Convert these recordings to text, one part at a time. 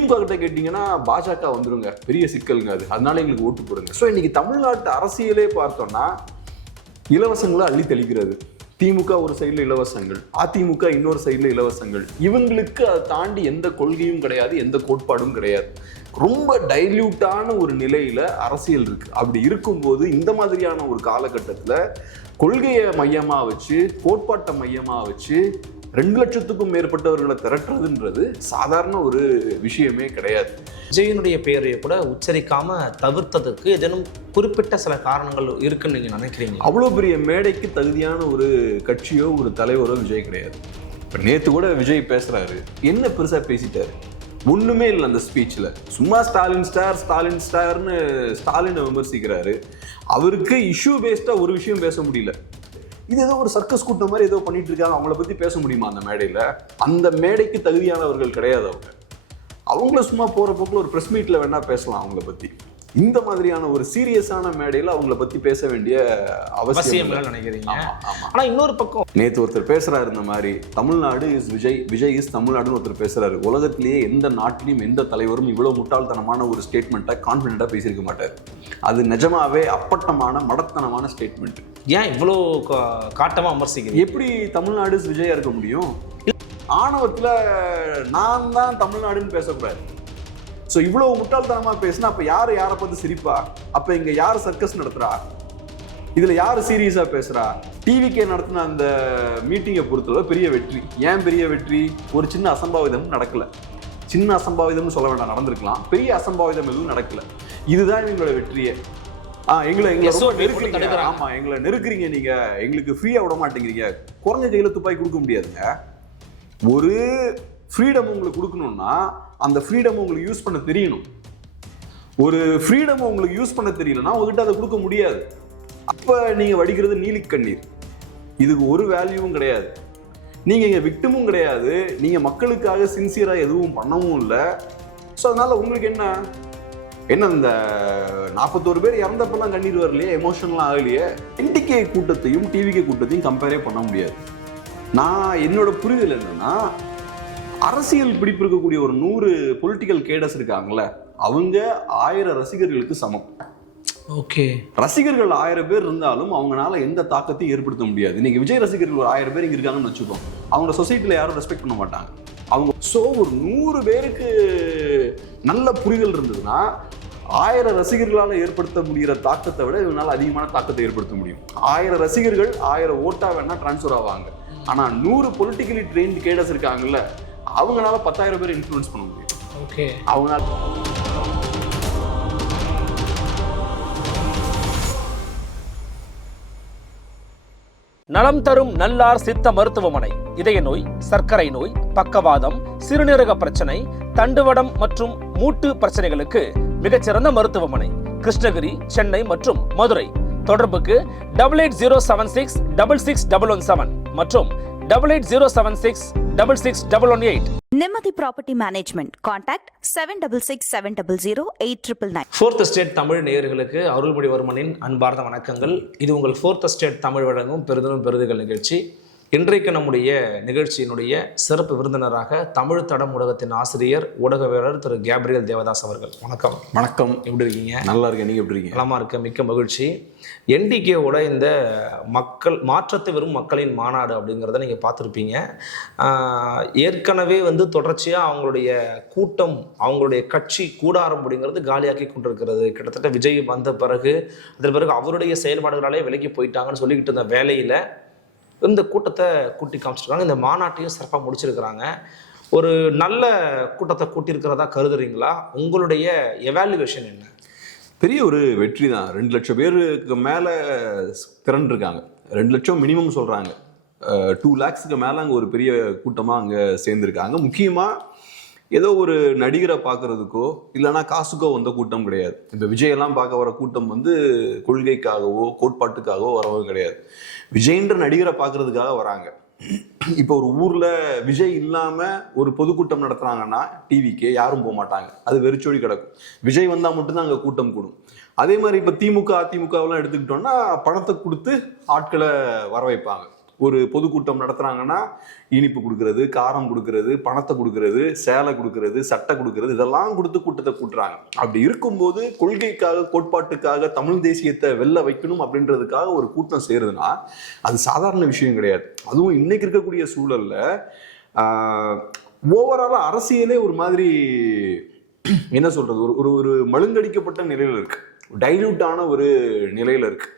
திமுக கிட்ட கேட்டீங்கன்னா பாஜக வந்துருங்க, பெரிய சிக்கலுங்க அது, அதனால எங்களுக்கு ஓட்டு போடுங்க. ஸோ இன்னைக்கு தமிழ்நாட்டு அரசியலே பார்த்தோம்னா இலவசங்களை அள்ளி தெளிக்கிறது. திமுக ஒரு சைடில் இலவசங்கள், அதிமுக இன்னொரு சைடில் இலவசங்கள். இவங்களுக்கு அதை தாண்டி எந்த கொள்கையும் கிடையாது, எந்த கோட்பாடும் கிடையாது. ரொம்ப டைல்யூட்டான ஒரு நிலையில அரசியல் இருக்கு. அப்படி இருக்கும்போது இந்த மாதிரியான ஒரு காலகட்டத்தில் கொள்கையை மையமா வச்சு, கோட்பாட்டை மையமா வச்சு 2 லட்சத்துக்கும் மேற்பட்டவர்களை திரட்டுறதுன்றது சாதாரண ஒரு விஷயமே கிடையாது. விஜயனுடைய பெயரை கூட உச்சரிக்காம தவிர்த்ததுக்கு ஏதேனும் குறிப்பிட்ட சில காரணங்கள் இருக்குன்னு நீங்க நினைக்கிறீங்க? அவ்வளோ பெரிய மேடைக்கு தகுதியான ஒரு கட்சியோ ஒரு தலைவரோ விஜய் கிடையாது. இப்போ நேற்று கூட விஜய் பேசுறாரு, என்ன பெருசா பேசிட்டாரு? ஒண்ணுமே இல்லை அந்த ஸ்பீச்ல. சும்மா ஸ்டாலின் ஸ்டார் ஸ்டாலின் ஸ்டார்னு ஸ்டாலினை விமர்சிக்கிறாரு. அவருக்கு இஷ்யூ பேஸ்டா ஒரு விஷயம் பேச முடியல. இது ஏதோ ஒரு சர்க்கஸ் கூட்டம் மாதிரி ஏதோ பண்ணிட்டு இருக்காங்க. அவங்கள பத்தி பேச முடியுமா அந்த மேடையில? அந்த மேடைக்கு தகுதியானவர்கள் கிடையாது அவங்கள சும்மா போற போக்குல ஒரு பிரஸ் மீட்ல வேணா பேசலாம் அவங்கள பத்தி. இந்த மாதிரியான ஒரு சீரியஸான மேடையில அவங்கள பத்தி பேச வேண்டிய அவசியம் நினைக்கிறீங்க? ஆனா இன்னொரு பக்கம் நேத்து ஒருத்தர் பேசுறாரு இந்த மாதிரி, தமிழ்நாடு இஸ் விஜய், விஜய் இஸ் தமிழ்நாடுன்னு ஒருத்தர் பேசுறாரு. உலகத்திலேயே எந்த நாட்டிலையும் எந்த தலைவரும் இவ்வளவு முட்டாள்தனமான ஒரு ஸ்டேட்மெண்ட்டை கான்ஃபிடென்ட்டா பேசியிருக்க மாட்டார். அது நிஜமாவே அப்பட்டமான மடத்தனமான ஸ்டேட்மெண்ட். ஏன் இவ்வளோ காட்டமா விமர்சிக்கிறீங்க? எப்படி தமிழ்நாடு இஸ் விஜயா இருக்க முடியும்? ஆணவத்துல நான் தான் தமிழ்நாடுன்னு பேசக்கூடாது. ஸோ இவ்வளவு முட்டாள்தனமா பேசினா அப்ப யாரை பார்த்து சிரிப்பா? அப்ப இங்க யார் சர்க்கஸ் நடத்துறா? இதுல யாரு சீரியஸா பேசுறா? டிவிக்கே நடத்தின அந்த மீட்டிங்கை பொறுத்தவரை பெரிய வெற்றி. ஏன் பெரிய வெற்றி? ஒரு சின்ன அசம்பாவிதம் நடக்கல. சின்ன அசம்பாவிதம்னு சொல்ல வேண்டாம், நடந்திருக்கலாம். பெரிய அசம்பாவிதம் எதுவும் நடக்கல. இதுதான் எங்களோட வெற்றியே. எங்களை நெருக்குறீங்க. ஆமா, எங்களை நெருக்குறீங்க. நீங்க எங்களுக்கு ஃப்ரீயா விட மாட்டேங்கிறீங்க. குறைஞ்ச கையில துப்பாக்கி கொடுக்க முடியாதுங்க. ஒரு ஃப்ரீடம் உங்களுக்கு கொடுக்கணும்னா அந்த ஃப்ரீடம் உங்களுக்கு யூஸ் பண்ண தெரியணும். ஒரு ஃப்ரீடம் உங்களுக்கு யூஸ் பண்ண தெரியலன்னா உங்ககிட்ட அதை கொடுக்க முடியாது. அப்ப நீங்க வடிக்கிறது நீலி கண்ணீர். இதுக்கு ஒரு வேல்யூவும் கிடையாது. நீங்க இங்க விக்டிமும் கிடையாது. நீங்க மக்களுக்காக சின்சியரா எதுவும் பண்ணவும் இல்லை. ஸோ அதனால உங்களுக்கு என்ன இந்த 41 பேர் இறந்தப்பெல்லாம் கண்ணீர் வரலையே, எமோஷனலாம் ஆகலையே? என்டிகே கூட்டத்தையும் டிவிகே கூட்டத்தையும் கம்பேரே பண்ண முடியாது. நான் என்னோட புரிதல் என்னன்னா, அரசியல் பிடிப்பு இருக்கக்கூடிய ஒரு 100 பொலிட்டிக்கல் கேடர்ஸ் இருக்காங்கல்ல, அவங்க 1000 ரசிகர்களுக்கு சமம். ஓகே, ரசிகர்கள் 1000 பேர் இருந்தாலும் அவங்களால எந்த தாக்கத்தையும் ஏற்படுத்த முடியாது. இன்னைக்கு விஜய் ரசிகர்கள் ஒரு 1000 பேர் இங்க இருக்காங்கன்னு வச்சுக்கோம், அவங்க சொசைட்டில யாரும் ரெஸ்பெக்ட் பண்ண மாட்டாங்க. அவங்க ஒரு 100 பேருக்கு நல்ல புரிதல் இருந்ததுன்னா 1000 ரசிகர்களால் ஏற்படுத்த முடிகிற தாக்கத்தை விட இவங்களால அதிகமான தாக்கத்தை ஏற்படுத்த முடியும். 1000 ரசிகர்கள் 1000 ஓட்டா வேணா டிரான்ஸ்ஃபர் ஆவாங்க. ஆனா 100 பொலிட்டிக்கலி ட்ரெயின்ட் கேடர்ஸ் இருக்காங்கல்ல, அவங்களால 10,000 பேர் இன்ஃப்ளூயன்ஸ் பண்ண முடியும். ஓகே, அவங்களால நலம் தரும் நல்லார் சித்த மருத்துவமனை இதய நோய், சர்க்கரை நோய், பக்கவாதம், சிறுநீரக பிரச்சனை, தண்டுவடம் மற்றும் மூட்டு பிரச்சனைகளுக்கு மிகச்சிறந்த மருத்துவமனை. கிருஷ்ணகிரி, சென்னை மற்றும் மதுரை. தொடர்புக்கு 8807666117 மற்றும் 8807666118. நிம்மதி property management. Contact 7667008999. Fourth state Tamil நேயர்களுக்கு அருள்மொழிவர்மனின் அன்பார்ந்த வணக்கங்கள். இது உங்கள் ஃபோர்த் ஸ்டேட் தமிழ் வழங்கும் பெருதலும் பெருதுகள் நிகழ்ச்சி. இன்றைக்கு நம்முடைய நிகழ்ச்சியினுடைய சிறப்பு விருந்தினராக தமிழ் தடம் ஊடகத்தின் ஆசிரியர், ஊடகவியலாளர் திரு கேப்ரியல் தேவதாஸ் அவர்கள். வணக்கம். வணக்கம். எப்படி இருக்கீங்க? நல்லா இருக்கேன். நீங்க எப்படி இருக்கீங்க? நலமா இருக்க, மிக்க மகிழ்ச்சி. என்டிகேவோட இந்த மாற்றத்தை வெறும் மக்களின் மாநாடு அப்படிங்கிறத நீங்கள் பார்த்துருப்பீங்க. ஏற்கனவே தொடர்ச்சியாக அவங்களுடைய கூட்டம், அவங்களுடைய கட்சி கூடாரம் அப்படிங்கிறது காலியாக்கி கொண்டிருக்கிறது. கிட்டத்தட்ட விஜய் வந்த பிறகு அதன் பிறகு அவருடைய செயல்பாடுகளாலே விலகி போயிட்டாங்கன்னு சொல்லிக்கிட்டு இருந்த வேலையில் இந்த கூட்டத்தை கூட்டி காமிச்சிருக்காங்க. இந்த மாநாட்டையும் சிறப்பாக முடிச்சிருக்கிறாங்க. ஒரு நல்ல கூட்டத்தை கூட்டியிருக்கிறதா கருதுறீங்களா? உங்களுடைய எவாலுவேஷன் என்ன? பெரிய ஒரு வெற்றி தான். 2 லட்சம் பேருக்கு மேலே திரண்டிருக்காங்க. 2 லட்சம் மினிமம் சொல்கிறாங்க. 2 lakhsக்கு மேலே அங்கே ஒரு பெரிய கூட்டமாக அங்கே சேர்ந்துருக்காங்க. முக்கியமாக ஏதோ ஒரு நடிகரை பார்க்கறதுக்கோ இல்லைன்னா காசுக்கோ வந்த கூட்டம் கிடையாது. இப்போ விஜயெல்லாம் பார்க்க வர கூட்டம் கொள்கைக்காகவோ கோட்பாட்டுக்காகவோ வரவோ கிடையாது. விஜய்ன்ற நடிகரை பார்க்கறதுக்காக வராங்க. இப்போ ஒரு ஊர்ல விஜய் இல்லாம ஒரு பொதுக்கூட்டம் நடத்துறாங்கன்னா டிவிக்கே யாரும் போக மாட்டாங்க, அது வெறிச்சோடி கிடக்கும். விஜய் வந்தா மட்டும்தான் அங்க கூட்டம் கூடும். அதே மாதிரி இப்ப திமுக அதிமுகவெல்லாம் எடுத்துக்கிட்டோம்னா பணத்தை கொடுத்து ஆட்களை வர வைப்பாங்க. ஒரு பொதுக்கூட்டம் நடத்துறாங்கன்னா இனிப்பு கொடுக்கறது, காரம் கொடுக்கறது, பணத்தை கொடுக்கறது, சேலை கொடுக்கறது, சட்டை கொடுக்கறது, இதெல்லாம் கொடுத்து கூட்டத்தை கூட்டுறாங்க. அப்படி இருக்கும்போது கொள்கைக்காக, கோட்பாட்டுக்காக தமிழ் தேசியத்தை வெல்ல வைக்கணும் அப்படின்றதுக்காக ஒரு கூட்டம் சேருதுன்னா அது சாதாரண விஷயம் கிடையாது. அதுவும் இன்னைக்கு இருக்கக்கூடிய சூழல்ல ஓவராலா அரசியலே ஒரு மாதிரி என்ன சொல்றது, ஒரு மழுங்கடிக்கப்பட்ட நிலையில இருக்கு, டைல்யூட்டான ஒரு நிலையில இருக்கு.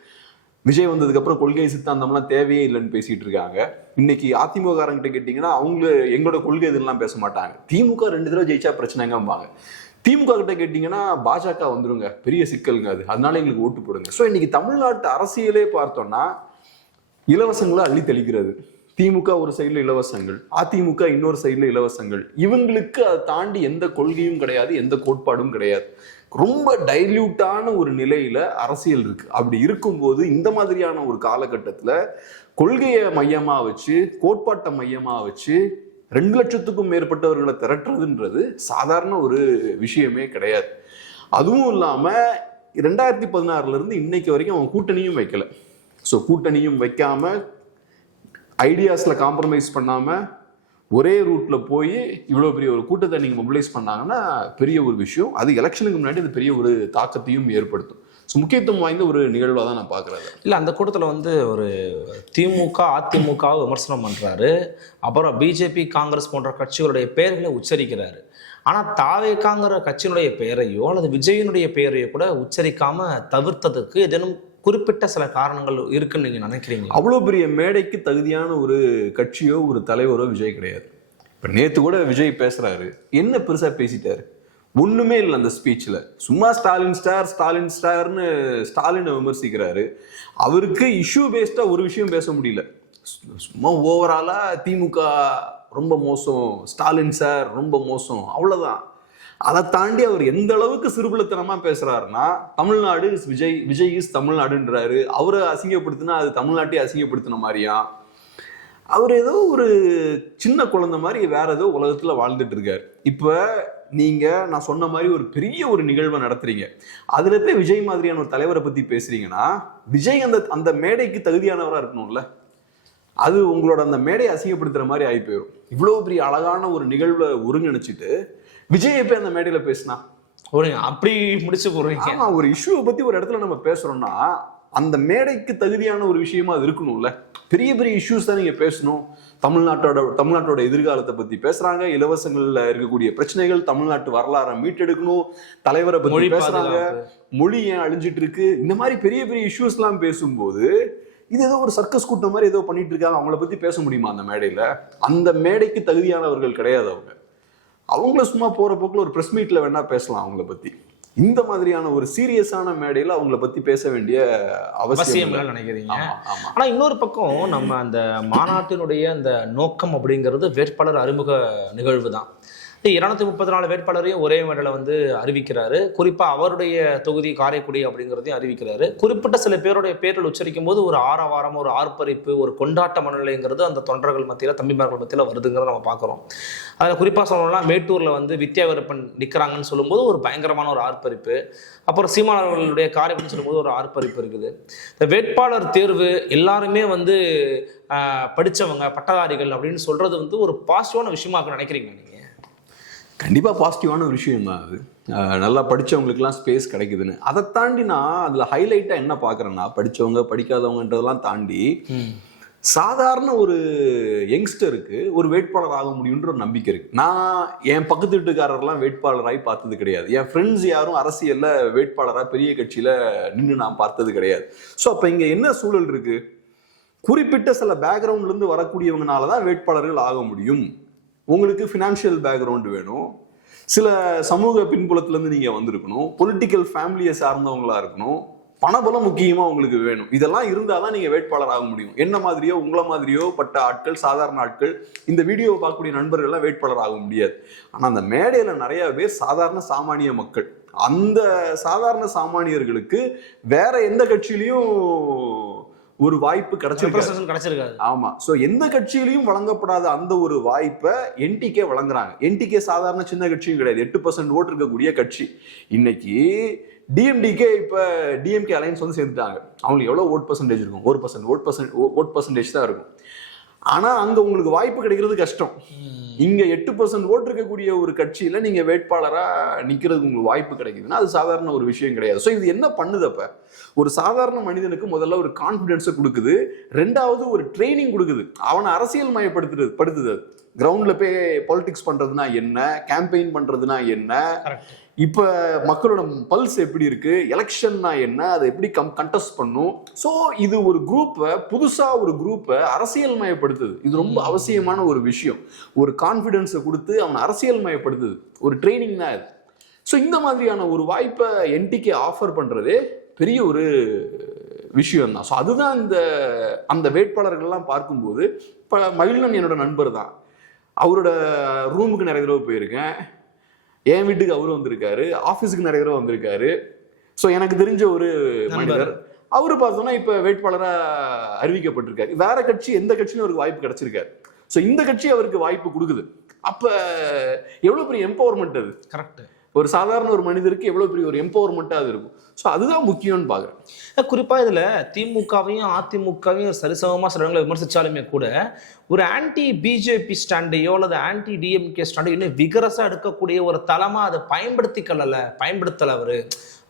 விஜய் வந்ததுக்கு அப்புறம் கொள்கை சித்தாந்தம்லாம் தேவையே இல்லைன்னு பேசிட்டு இருக்காங்க. இன்னைக்கு அதிமுக காரங்கிட்ட கேட்டீங்கன்னா அவங்க எங்களோட கொள்கை இதெல்லாம் பேச மாட்டாங்க. திமுக 2 தடவை ஜெயிச்சா பிரச்சனைங்கம்பாங்க. திமுக கிட்ட கேட்டீங்கன்னா பாஜக வந்துருங்க, பெரிய சிக்கலுங்க அது, அதனால எங்களுக்கு ஓட்டு போடுங்க. ஸோ இன்னைக்கு தமிழ்நாட்டு அரசியலே பார்த்தோம்னா இலவசங்களை அள்ளி தெளிக்கிறது. திமுக ஒரு சைடுல இலவசங்கள், அதிமுக இன்னொரு சைடுல இலவசங்கள். இவங்களுக்கு அதை தாண்டி எந்த கொள்கையும் கிடையாது, எந்த கோட்பாடும் கிடையாது. ரொம்ப டைல்யூட்டான ஒரு நிலையில அரசியல் இருக்கு. அப்படி இருக்கும்போது இந்த மாதிரியான ஒரு காலகட்டத்துல கொள்கையை மையமா வச்சு, கோட்பாட்டை மையமா வச்சு 2 லட்சத்துக்கும் மேற்பட்டவர்களை திரட்டுறதுன்றது சாதாரண ஒரு விஷயமே கிடையாது. அதுவும் இல்லாம 2016 இருந்து இன்னைக்கு வரைக்கும் அவன் கூட்டணியும் வைக்கல. ஸோ கூட்டணியும் வைக்காம, ஐடியாஸ்ல காம்ப்ரமைஸ் பண்ணாம, ஒரே ரூட்ல போய் இவ்வளவு பெரிய ஒரு கூட்டத்தை நீங்க மொபிலைஸ் பண்ணாங்கன்னா பெரிய ஒரு விஷயம். அது எலெக்ஷனுக்கு முன்னாடி அது பெரிய ஒரு தாக்கத்தையும் ஏற்படுத்தும். ஸோ முக்கியத்துவம் வாய்ந்த ஒரு நிகழ்வாக தான் நான் பார்க்குறேன். இல்லை, அந்த கூட்டத்தில் வந்து ஒரு திமுக அதிமுகவை விமர்சனம் பண்ணுறாரு, அப்புறம் பிஜேபி காங்கிரஸ் போன்ற கட்சிகளுடைய பெயர்களை உச்சரிக்கிறாரு. ஆனால் தாவேகாங்கிற கட்சியினுடைய பெயரையோ அல்லது விஜயனுடைய பெயரையோ கூட உச்சரிக்காம தவிர்த்ததுக்கு ஏதேனும் குறிப்பிட்ட சில காரணங்கள் இருக்குன்னு நீங்க நினைக்கிறீங்க? அவ்வளோ பெரிய மேடைக்கு தகுதியான ஒரு கட்சியோ ஒரு தலைவரோ விஜய் கிடையாது. இப்போ நேற்று கூட விஜய் பேசுறாரு, என்ன பெருசா பேசிட்டாரு? ஒண்ணுமே இல்லை அந்த ஸ்பீச்ல. சும்மா ஸ்டாலின் ஸ்டார் ஸ்டாலின் ஸ்டார்னு ஸ்டாலினை விமர்சிக்கிறாரு. அவருக்கு இஷ்யூ பேஸ்டா ஒரு விஷயம் பேச முடியல. சும்மா ஓவராலா திமுக ரொம்ப மோசம், ஸ்டாலின் சார் ரொம்ப மோசம், அவ்வளவுதான். அதை தாண்டி அவர் எந்த அளவுக்கு சிறுபுலத்தனமா பேசுறாருன்னா, தமிழ்நாடு விஜய் இஸ் தமிழ்நாடுன்றாரு. அவரை அசிங்கப்படுத்தினா அது தமிழ்நாட்டையே அசிங்கப்படுத்தின மாதிரியா. அவர் ஏதோ ஒரு சின்ன குழந்தை மாதிரி வேற ஏதோ உலகத்துல வாழ்ந்துட்டு இருக்காரு. இப்ப நீங்க நான் சொன்ன மாதிரி ஒரு பெரிய ஒரு நிகழ்வை நடத்துறீங்க, அதுல போய் விஜய் மாதிரியான ஒரு தலைவரை பத்தி பேசுறீங்கன்னா, விஜய் அந்த மேடைக்கு தகுதியானவரா இருக்கணும்ல. அது உங்களோட அந்த மேடையை அசிங்கப்படுத்துற மாதிரி ஆகி போயிடும். இவ்வளவு பெரிய அழகான ஒரு நிகழ்வை ஒருங்கிணைச்சிட்டு விஜய் எப்ப அந்த மேடையில பேசினா அப்படி முடிச்சு போடுறீங்க. ஆமா, ஒரு இஷ்யூவை பத்தி ஒரு இடத்துல நம்ம பேசுறோம்னா அந்த மேடைக்கு தகுதியான ஒரு விஷயமா அது இருக்கணும்ல. பெரிய பெரிய இஷ்யூஸ் தான் நீங்க பேசணும். தமிழ்நாட்டோட எதிர்காலத்தை பத்தி பேசுறாங்க, இலவசங்கள்ல இருக்கக்கூடிய பிரச்சனைகள், தமிழ்நாட்டு வரலாறை மீட்டெடுக்கணும், தலைவரை பத்தி பேசுறாங்க, மொழி ஏன் அழிஞ்சிட்டு இருக்கு, இந்த மாதிரி பெரிய பெரிய இஷ்யூஸ் எல்லாம் பேசும்போது இது ஏதோ ஒரு சர்க்கஸ் கூட்டம் மாதிரி ஏதோ பண்ணிட்டு இருக்காங்க. அவங்கள பத்தி பேச முடியுமா அந்த மேடையில? அந்த மேடைக்கு தகுதியானவர்கள் கிடையாது அவங்கள சும்மா போற போக்குல ஒரு பிரஸ் மீட்ல வேணா பேசலாம் அவங்கள பத்தி. இந்த மாதிரியான ஒரு சீரியஸான மேடையில அவங்கள பத்தி பேச வேண்டிய அவசியம் நினைக்கிறீங்க. ஆனா இன்னொரு பக்கம் நம்ம அந்த மாநாட்டினுடைய அந்த நோக்கம் அப்படிங்கிறது வேட்பாளர் அறிமுக நிகழ்வு தான். 234 வேட்பாளரையும் ஒரே மேடையில வந்து அறிவிக்கிறாரு. குறிப்பா அவருடைய தொகுதி காரைக்குடி அப்படிங்கிறதையும் அறிவிக்கிறாரு. குறிப்பிட்ட சில பேருடைய பேர்கள் உச்சரிக்கும் போது ஒரு ஆரவாரம், ஒரு ஆர்ப்பரிப்பு, ஒரு கொண்டாட்ட மனநிலைங்கிறது அந்த தொண்டர்கள் மத்தியில, தம்பிமார்கள் மத்தியில வருதுங்கிறத நம்ம பார்க்குறோம். அதில் குறிப்பாக சொல்லணும்னா மேட்டூர்ல வந்து வித்யா வீரப்பன் நிற்கிறாங்கன்னு சொல்லும்போது ஒரு பயங்கரமான ஒரு ஆர்ப்பரிப்பு, அப்புறம் சீமானவர்களுடைய காரைக்குடின்னு சொல்லும்போது ஒரு ஆர்ப்பரிப்பு இருக்குது. இந்த வேட்பாளர் தேர்வு எல்லாருமே வந்து படித்தவங்க, பட்டதாரிகள் அப்படின்னு சொல்றது வந்து ஒரு பாசிட்டிவான விஷயமா நினைக்கிறீங்க நீங்க? கண்டிப்பா பாசிட்டிவான ஒரு விஷயம் தான் அது. நல்லா படிச்சவங்களுக்குலாம் ஸ்பேஸ் கிடைக்குதுன்னு. அதை தாண்டி நான் அதுல ஹைலைட்டா என்ன பாக்குறேன்னா, படிச்சவங்க படிக்காதவங்கன்றதெல்லாம் தாண்டி சாதாரண ஒரு யங்ஸ்டருக்கு ஒரு வேட்பாளர் ஆக முடியுன்ற ஒரு நம்பிக்கை இருக்கு. நான் என் பக்கத்து வீட்டுக்காரர்லாம் வேட்பாளராய் பார்த்தது கிடையாது. என் ஃப்ரெண்ட்ஸ் யாரும் அரசியல்ல வேட்பாளராக பெரிய கட்சியில நின்று நான் பார்த்தது கிடையாது. ஸோ அப்ப இங்க என்ன சூழல் இருக்கு? குறிப்பிட்ட சில பேக்ரவுண்ட்ல இருந்து வரக்கூடியவங்கனாலதான் வேட்பாளர்கள் ஆக முடியும். உங்களுக்கு ஃபினான்ஷியல் பேக்ரவுண்ட் வேணும், சில சமூக பின்புலத்திலேருந்து நீங்கள் வந்திருக்கணும், பொலிட்டிக்கல் ஃபேமிலியை சார்ந்தவங்களா இருக்கணும், பணபலம் முக்கியமாக உங்களுக்கு வேணும். இதெல்லாம் இருந்தால் தான் நீங்கள் வேட்பாளர் ஆக முடியும். என்ன மாதிரியோ உங்களை மாதிரியோ பட்ட ஆட்கள், சாதாரண ஆட்கள், இந்த வீடியோவை பார்க்கக்கூடிய நண்பர்கள்லாம் வேட்பாளர் ஆக முடியாது. ஆனால் அந்த மேடையில் நிறைய பேர் சாதாரண சாமானிய மக்கள். அந்த சாதாரண சாமானியர்களுக்கு வேற எந்த கட்சியிலையும் ஒரு வாய்ப்பு கிடைச்சிருக்காது. ஆமா, சோ எந்த கட்சியிலையும் வழங்கப்படாத அந்த ஒரு வாய்ப்பை என்டிகே வழங்குறாங்க. என்டிகே சாதாரண சின்ன கட்சியும் கிடையாது, 8% ஓட்டு இருக்கக்கூடிய கட்சி. இன்னைக்கு டிஎம்டிகே இப்போ டிஎம்கே அலையன்ஸ் வந்து சேர்ந்துட்டாங்க. அவங்களுக்கு எவ்வளோ ஓட் பர்சன்டேஜ் இருக்கும்? 1% ஓட் பர்சன்டேஜ் தான் இருக்கும். ஆனால் அங்கே உங்களுக்கு வாய்ப்பு கிடைக்கிறது கஷ்டம். இங்கே 8% ஓட்டு இருக்கக்கூடிய ஒரு கட்சியில நீங்க வேட்பாளராக நிற்கிறதுக்கு உங்களுக்கு வாய்ப்பு கிடைக்குதுன்னா அது சாதாரண ஒரு விஷயம் கிடையாது. ஸோ இது என்ன பண்ணுது? அப்ப ஒரு சாதாரண மனிதனுக்கு முதல்ல ஒரு கான்ஃபிடென்ஸை கொடுக்குது, ரெண்டாவது ஒரு ட்ரைனிங் கொடுக்குது, அவனை அரசியல் மயப்படுத்துது. கிரவுண்ட்ல போய் பாலிடிக்ஸ் பண்றதுனா என்ன, கேம்பெயின் பண்றதுனா என்ன, இப்ப மக்களோட பல்ஸ் எப்படி இருக்கு, எலெக்ஷன்னா என்ன, அதை எப்படி கண்டெஸ்ட் பண்ணும். ஸோ இது ஒரு புதுசா ஒரு குரூப்பை அரசியல் மயப்படுத்துது. இது ரொம்ப அவசியமான ஒரு விஷயம். ஒரு கான்ஃபிடென்ஸை கொடுத்து அவனை அரசியல் மயப்படுத்துது, ஒரு ட்ரைனிங் தான் இது. ஸோ இந்த மாதிரியான ஒரு வாய்ப்பை என்டிகே ஆஃபர் பண்றதே பெரிய ஒரு விஷயம் தான். ஸோ அதுதான் அந்த வேட்பாளர்கள்லாம் பார்க்கும்போது, இப்போ மகிழ்நன் என்னோட நண்பர் தான், அவரோட ரூமுக்கு நிறைய தடவை போயிருக்கேன், என் வீட்டுக்கு அவரும் வந்திருக்காரு, ஆஃபீஸுக்கு நிறைய தடவை வந்திருக்காரு. ஸோ எனக்கு தெரிஞ்ச ஒரு மனிதர். அவரு பார்த்தோம்னா இப்ப வேட்பாளராக அறிவிக்கப்பட்டிருக்காரு. வேற கட்சி எந்த கட்சியும் அவருக்கு வாய்ப்பு கிடைச்சிருக்காரு. ஸோ இந்த கட்சி அவருக்கு வாய்ப்பு கொடுக்குது. அப்ப எவ்வளவு பெரிய எம்பவர்மெண்ட் அது. கரெக்ட். ஒரு சாதாரண ஒரு மனிதருக்கு எவ்வளவு பெரிய ஒரு எம்பவர்மெண்டா அது இருக்கும். ஸோ அதுதான் முக்கியம்னு பாக்குறேன். குறிப்பா இதுல திமுகவையும் அதிமுகவையும் சரிசமமா சில இடங்களை விமர்சிச்சாலுமே கூட ஒரு ஆன்டி பிஜேபி ஸ்டாண்டையோ அல்லது ஆன்டி டிஎம்கே ஸ்டாண்டையோ இன்னும் விகரசா எடுக்கக்கூடிய ஒரு தளமா அதை பயன்படுத்தல.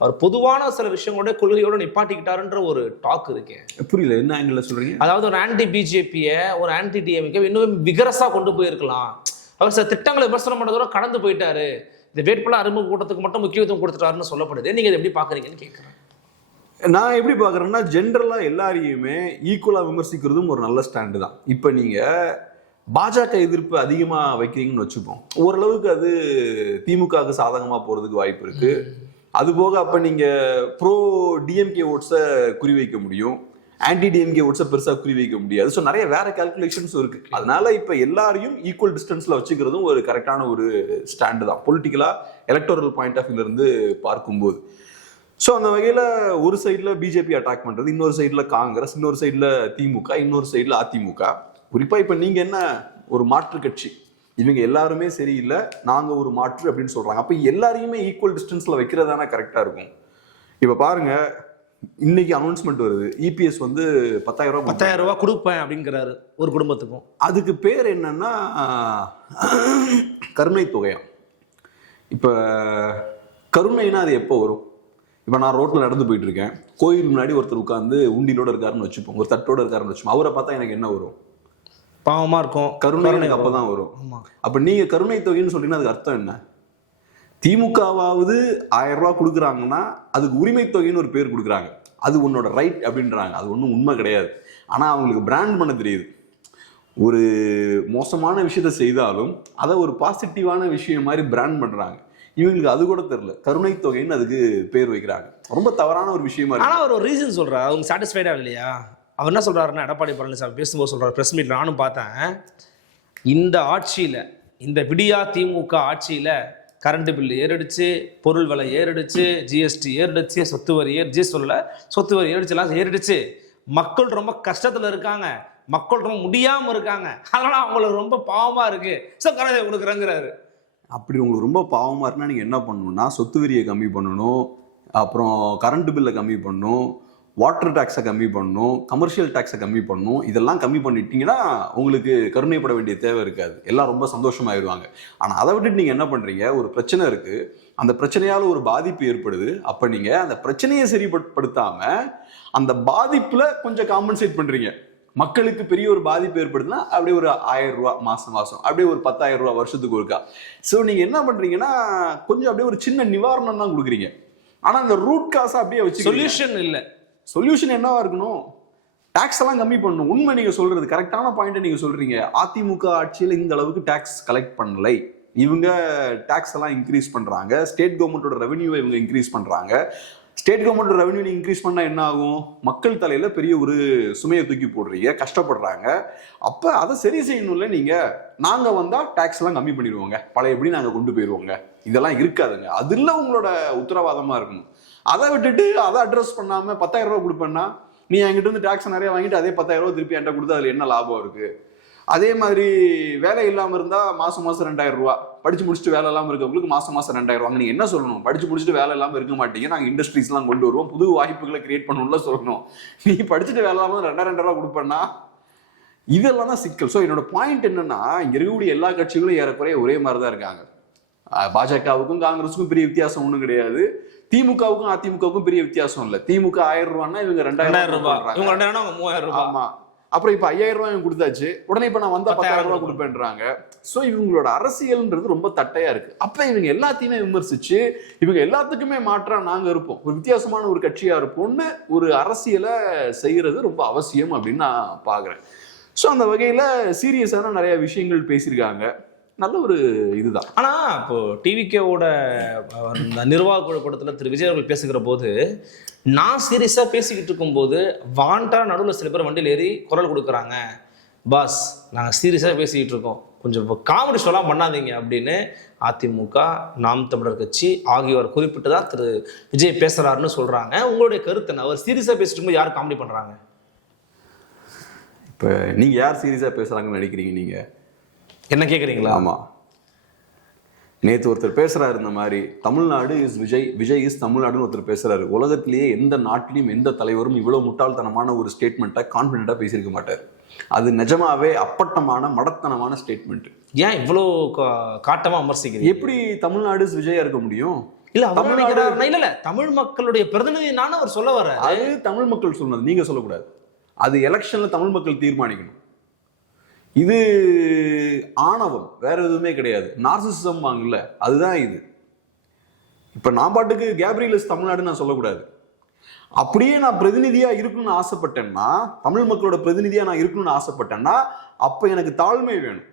அவர் பொதுவான சில விஷயங்களோட கொள்கையோட நிப்பாட்டிக்கிட்டாருன்ற ஒரு டாக் இருக்கு. புரியல, என்ன ஆங்கிள் சொல்றீங்க? அதாவது ஒரு ஆன்டி பிஜேபியை ஒரு ஆன்டி டிஎம்கே இன்னும் விகரசா கொண்டு போயிருக்கலாம். அவர் சில திட்டங்களை விமர்சனம் பண்ணதோட கடந்து போயிட்டாரு, இந்த வேட்பாளர் அறிமுக கூட்டத்துக்கு மட்டும் முக்கியத்துவம் கொடுத்துட்டாருன்னு சொல்லப்படுது. நீங்க இதை எப்படி பாக்குறீங்கன்னு கேட்கிறேன். நான் எப்படி பாக்குறேன்னா, ஜென்ரலா எல்லாரையுமே ஈக்குவலா விமர்சிக்கிறதும் ஒரு நல்ல ஸ்டாண்டு தான். இப்ப நீங்க பாஜக எதிர்ப்பு அதிகமா வைக்கிறீங்கன்னு வச்சுப்போம், ஓரளவுக்கு அது திமுகவுக்கு சாதகமா போறதுக்கு வாய்ப்பு இருக்கு. அது போக அப்ப நீங்க ப்ரோ டிஎம்கே ஓட்ஸை குறிவைக்க முடியும், ஆன்டி டிஎம்கே ஓட்ஸை பெருசா குறிவைக்க முடியாது. ஸோ நிறைய வேற கால்குலேஷன்ஸும் இருக்கு. அதனால இப்ப எல்லாரையும் ஈக்குவல் டிஸ்டன்ஸ்ல வச்சுக்கிறதும் ஒரு கரெக்டான ஒரு ஸ்டாண்டு தான் பொலிட்டிக்கலா எலக்டோரல் பாயிண்ட் ஆஃப் வியூல இருந்து பார்க்கும்போது. ஸோ அந்த வகையில ஒரு சைட்ல பிஜேபி அட்டாக் பண்றது, இன்னொரு சைட்ல காங்கிரஸ், இன்னொரு சைட்ல திமுக, இன்னொரு சைட்ல அதிமுக. குறிப்பா இப்ப நீங்க என்ன ஒரு மாற்று கட்சி, இவங்க எல்லாருமே சரியில்லை, நாங்க ஒரு மாற்று அப்படின்னு சொல்றாங்க. அப்ப எல்லாரையுமே ஈக்குவல் டிஸ்டன்ஸ்ல வைக்கிறதான கரெக்டா இருக்கும். இப்ப பாருங்க, இன்னைக்கு அனௌன்ஸ்மெண்ட் வருது, இபிஎஸ் வந்து 10,000 ரூபாய் கொடுப்பேன் அப்படிங்கிறாரு ஒரு குடும்பத்துக்கும். அதுக்கு பேர் என்னன்னா கருணை தொகையா. இப்ப கருணைனா அது எப்போ வரும்? இப்ப நான் ரோட்ல நடந்து போயிட்டு இருக்கேன், கோயில் முன்னாடி ஒருத்தர் உட்கார்ந்து உண்டிலோட இருக்காருன்னு வச்சுப்போம், ஒரு தட்டோட இருக்காருன்னு வச்சுப்போம், அவரை பார்த்தா எனக்கு என்ன வரும்? பாவமா இருக்கும். கருணை எனக்கு அப்பதான் வரும். அப்ப நீங்க கருணை தொகைன்னு சொல்றீங்கன்னா அதுக்கு அர்த்தம் என்ன? திமுகவாவது 1000 ரூபாய் கொடுக்குறாங்கன்னா அதுக்கு உரிமை தொகைன்னு ஒரு பேர் கொடுக்குறாங்க, அது உன்னோட ரைட் அப்படின்றாங்க. அது ஒன்றும் உண்மை கிடையாது. ஆனா அவங்களுக்கு பிராண்ட் பண்ண தெரியுது. ஒரு மோசமான விஷயத்த செய்தாலும் அதை ஒரு பாசிட்டிவான விஷயம் மாதிரி பிராண்ட் பண்றாங்க. இவங்களுக்கு அது கூட தெரியல, கருணை தொகைன்னு அதுக்கு பேர் வைக்கிறாங்க. ரொம்ப தவறான ஒரு விஷயமா இருக்கு. ஆனா அவர் ஒரு ரீசன் சொல்றாரு, அவங்க சாட்டிஸ்ஃபைடா இல்லையா? அவர் என்ன சொல்றாருன்னா, எடப்பாடி பழனிசாமி பேசும்போது சொல்றாரு, பிரஸ் மீட் நானும் பார்த்தேன், இந்த ஆட்சியில, இந்த விடியா திமுக ஆட்சியில கரண்ட் பில் ஏறிடுச்சு, பொருள் விலை ஏறிடுச்சு, ஜிஎஸ்டி ஏறிடுச்சு, சொத்து வரி ஏறிடுச்சுலாம் ஏறிடுச்சு, மக்கள் ரொம்ப கஷ்டத்துல இருக்காங்க, மக்கள் ரொம்ப முடியாம இருக்காங்க, அதனால அவங்களுக்கு ரொம்ப பாவமா இருக்கு, ஸோ கரண்ட் கொடுக்குறேங்கிறாரு. அப்படி உங்களுக்கு ரொம்ப பாவமா இருக்குன்னா நீங்க என்ன பண்ணணும்னா, சொத்து வரியை கம்மி பண்ணணும், அப்புறம் கரண்ட் பில்லை கம்மி பண்ணணும், வாட்டர் டேக்ஸை கம்மி பண்ணணும், கமர்ஷியல் டேக்ஸை கம்மி பண்ணணும். இதெல்லாம் கம்மி பண்ணிட்டீங்கன்னா உங்களுக்கு கருணைப்பட வேண்டிய தேவை இருக்காது, எல்லாம் ரொம்ப சந்தோஷமாயிருவாங்க. ஆனால் அதை விட்டுட்டு நீங்கள் என்ன பண்ணுறீங்க, ஒரு பிரச்சனை இருக்குது, அந்த பிரச்சனையால் ஒரு பாதிப்பு ஏற்படுது, அப்போ நீங்கள் அந்த பிரச்சனையை சரிப்படுத்தாமல் அந்த பாதிப்பில் கொஞ்சம் காம்பன்சேட் பண்ணுறீங்க. மக்களுக்கு பெரிய ஒரு பாதிப்பு ஏற்படுதுன்னா அப்படியே ஒரு 1000 ரூபா மாதம் அப்படியே ஒரு 10,000 ரூபா வருஷத்துக்கு ஒருக்கா. ஸோ நீங்கள் என்ன பண்ணுறீங்கன்னா கொஞ்சம் அப்படியே ஒரு சின்ன நிவாரணம் தான் கொடுக்குறீங்க. ஆனால் அந்த ரூட் காசை அப்படியே வச்சு சொல்யூஷன் இல்லை. சொல்யூஷன் என்னவா இருக்கணும்? டாக்ஸ் எல்லாம் கம்மி பண்ணணும். உண்மை நீங்க சொல்றது கரெக்டான பாயிண்ட். நீங்க சொல்றீங்க அதிமுக ஆட்சியில் இந்த அளவுக்கு டாக்ஸ் கலெக்ட் பண்ணலை, இவங்க டாக்ஸ் எல்லாம் இன்க்ரீஸ் பண்றாங்க, ஸ்டேட் கவர்மெண்டோட ரெவன்யூவை இவங்க இன்க்ரீஸ் பண்றாங்க. ஸ்டேட் கவர்மெண்ட் ரெவன்யூ இன்க்ரீஸ் பண்ணா என்ன ஆகும்? மக்கள் தலையில பெரிய ஒரு சுமையை தூக்கி போடுறீங்க, கஷ்டப்படுறாங்க. அப்ப அதை சரி செய்யணும்ல நீங்க. நாங்க வந்தா டாக்ஸ் எல்லாம் கம்மி பண்ணிடுவோங்க, பழையபடி நாங்க கொண்டு போயிடுவோங்க, இதெல்லாம் இருக்காதுங்க. அது இல்ல உங்களோட உத்தரவாதமா இருக்கணும். அதை விட்டுட்டு அதை அட்ரஸ் பண்ணாம 10,000 ரூபாய் கொடுப்பேன்னா, நீ என்கிட்ட இருந்து டாக்ஸ் நிறைய வாங்கிட்டு அதே 10,000 ரூபாய் திருப்பி என்கிட்ட கொடுத்து அதுல என்ன லாபம் இருக்கு? அதே மாதிரி வேலை இல்லாமல் இருந்தால் மாதம் 2000 ரூபா, படிச்சு முடிச்சுட்டு வேலை இல்லாமல் இருக்கவங்களுக்கு மாதம் 2000 ரூபா. நீங்கள் என்ன சொல்லணும்? படிச்சு முடிச்சுட்டு வேலை இல்லாமல் இருக்க மாட்டீங்க, நாங்கள் இண்டஸ்ட்ரீஸ்லாம் கொண்டு வருவோம், புது வாய்ப்புகளை கிரியேட் பண்ணணும்ல சொல்லணும். நீ படிச்சுட்டு வேலை இல்லாமல் 2000 ரூபா கொடுப்பேன்னா இதெல்லாம் தான் சிக்கல். ஸோ என்னோட பாயிண்ட் என்னன்னா, இங்க இருக்கக்கூடிய எல்லா கட்சிகளும் ஏறக்குறைய ஒரே மாதிரி தான் இருக்காங்க. பாஜகவுக்கும் காங்கிரஸுக்கும் பெரிய வித்தியாசம் ஒன்றும் கிடையாது. திமுகவுக்கும் அதிமுகவுக்கும் பெரிய வித்தியாசம் இல்லை. திமுக 1000 ரூபான்னா இவங்க 2000 ரூபாய், இவங்க 2000 3000 ரூபாய். ஆமா, அப்புறம் இப்ப 5000 ரூபாய் கொடுத்தாச்சு, உடனே இப்ப நான் வந்தா 10,000 ரூபாய் கொடுப்பேன்றாங்க. சோ இவங்களோட அரசியல்ன்றது ரொம்ப தட்டையா இருக்கு. அப்ப இவங்க எல்லாத்தையுமே விமர்சிச்சு இவங்க எல்லாத்துக்குமே மாற்றா நாங்க இருப்போம், ஒரு வித்தியாசமான ஒரு கட்சியா இருப்போம்னு ஒரு அரசியலை செய்யறது ரொம்ப அவசியம் அப்படின்னு நான் பாக்குறேன். ஸோ அந்த வகையில சீரியஸான நிறைய விஷயங்கள் பேசியிருக்காங்க. நல்ல ஒரு இதுதான். ஆனா இப்போ டிவிகேவோட நிர்வாக குழு கூட்டத்தில் திரு விஜய் அவர்கள் பேசுகிற போது, நான் சீரியஸா பேசிக்கிட்டு இருக்கும் போது வாண்டா நடுவில் சில பேர் வண்டியில் ஏறி குரல் கொடுக்குறாங்க, பாஸ் நாங்கள் சீரியஸா பேசிக்கிட்டு இருக்கோம், கொஞ்சம் காமெடி ஷோலாம் பண்ணாதீங்க அப்படின்னு அதிமுக, நாம் தமிழர் கட்சி ஆகியோர் குறிப்பிட்டு தான் திரு விஜய் பேசுறாருன்னு சொல்றாங்க. உங்களுடைய கருத்து என்ன? அவர் சீரியஸா பேசிட்டு இருக்கும்போது யார் காமெடி பண்றாங்க? இப்போ நீங்க யார் சீரியஸா பேசுறாங்கன்னு நினைக்கிறீங்க? நீங்க என்ன கேட்குறீங்களா? ஆமா, நேற்று ஒருத்தர் பேசுறாரு இந்த மாதிரி, தமிழ்நாடு இஸ் விஜய், விஜய் இஸ் தமிழ்நாடுன்னு ஒருத்தர் பேசுறாரு. உலகத்திலேயே எந்த நாட்டிலையும் எந்த தலைவரும் இவ்வளவு முட்டாள்தனமான ஒரு ஸ்டேட்மெண்ட்டை கான்ஃபிடென்ட்டா பேசியிருக்க மாட்டார். அது நிஜமாவே அப்பட்டமான மடத்தனமான ஸ்டேட்மெண்ட். ஏன் இவ்வளோ காட்டமா விமர்சிக்கிறீங்க? எப்படி தமிழ்நாடு இஸ் விஜயா இருக்க முடியும்? இல்ல தமிழ்நாடு இல்ல தமிழ் மக்களுடைய பிரதிநிதி நான் அவர் சொல்ல வர, அது தமிழ் மக்கள் சொன்னது, நீங்க சொல்லக்கூடாது. அது எலெக்ஷன்ல தமிழ் மக்கள் தீர்மானிக்கணும். இது ஆணவம், வேற எதுவுமே கிடையாது. நார்சிசம் வாங்கல, அதுதான் இது. இப்ப நான் பாட்டுக்கு கேப்ரியலிஸ் தமிழ்நாடு நான் சொல்லக்கூடாது. அப்படியே நான் பிரதிநிதியா இருக்கணும்னு ஆசைப்பட்டேன்னா, தமிழ் மக்களோட பிரதிநிதியா நான் இருக்கணும்னு ஆசைப்பட்டேன்னா, அப்ப எனக்கு தாழ்மை வேணும்.